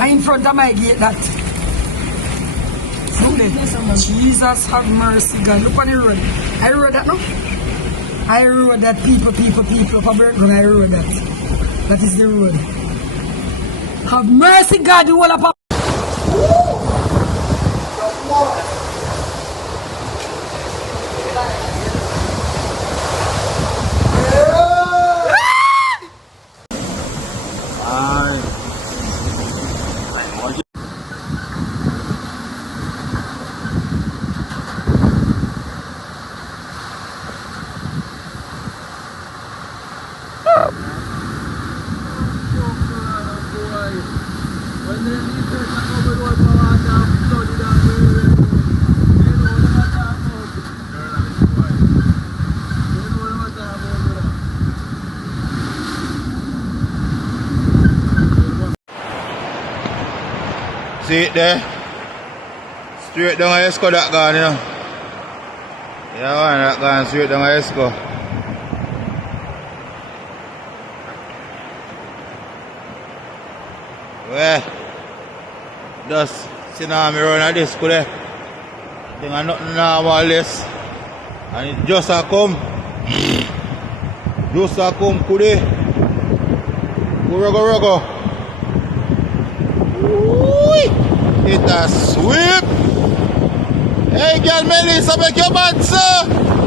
And in front of my gate that. Jesus have mercy, God. Look on the road. I rode that, no? I rode that people for Burton. I rode that. That is the road. Have mercy, God. You all up. See it there? Straight down Esco that gone, you know. Yeah, man, that gone straight down Esco. Well, just tsunami run a disco there. Thing are nothing normal this. And it just a come. Just a come today. Go. It a sweep. Hey girl Melissa, make your man sir.